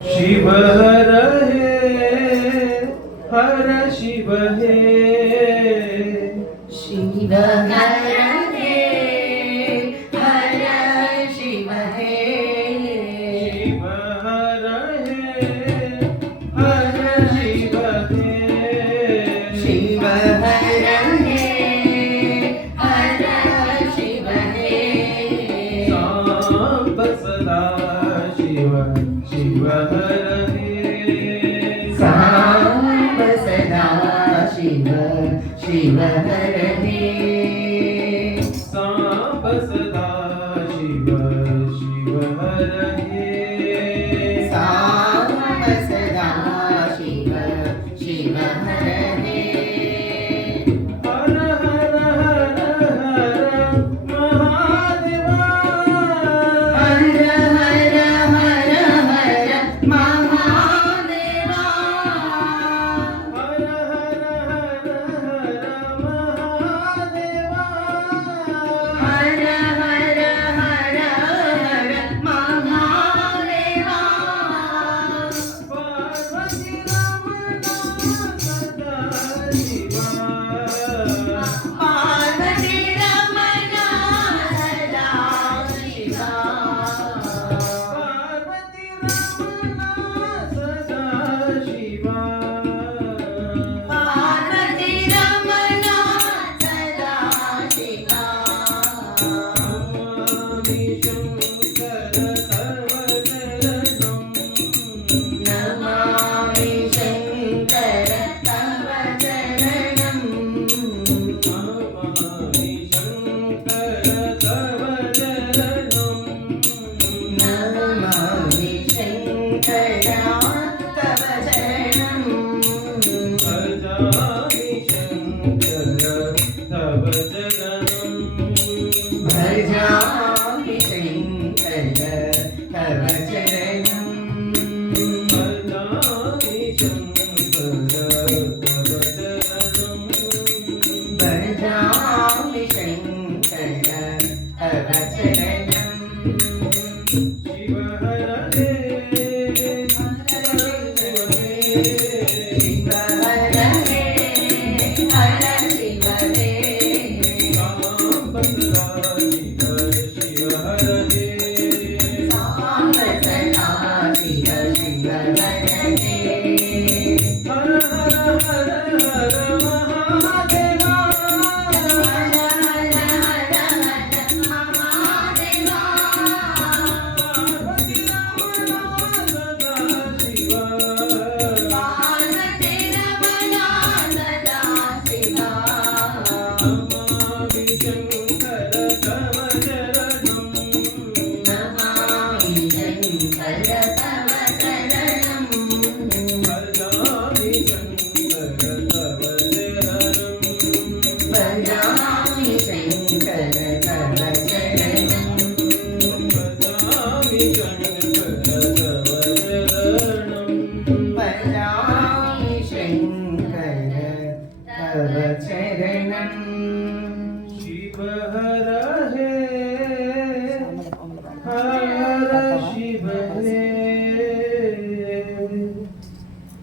शिव हर शिव हे शिव हर शिव हे शिव हर शिव हे शिव हर शिव हे सांब सदा शिव शिव हर सांब सदा शिव शिव हर सांब सदा शिव शिव हर सांब सदा शिव शिव हर हर हर हर हर महादेवा हर हर हर हर महादेवा हर हर हर हर महादेवा हर हर हर हर महादेवा पार्वती रमणा सदा शिवा पार्वती रमणा सदा शिवा पार्वती रमणा सदा शिवा पार्वती रमणा सदा शिवा नमामि शंकर तव चरणं नमामि शंकर तव चरणं नमामि शंकर तव चरणं नमामि शंकर तव चरणं भजामि शंकर तव चरणं भजामि शंकर तव चरणं भजामि शंकर तव चरणं शिव हर शिव हर शिव हे सांब सदा शिव हर सांब सदा शिव शिव हर हर हर हर हर महादेवा हर हर हर हर महादेवा पार्वती रमणा सदा शिवा पार्वती रमणा सदा शिवा नमामि शंकर तव चरणं नमामि शंकर तव चरणं भजामि शंकर तव चरणं भजामि शंकर तव चरणं भजामि शंकर तव चरणं भजामि शंकर तव चरणं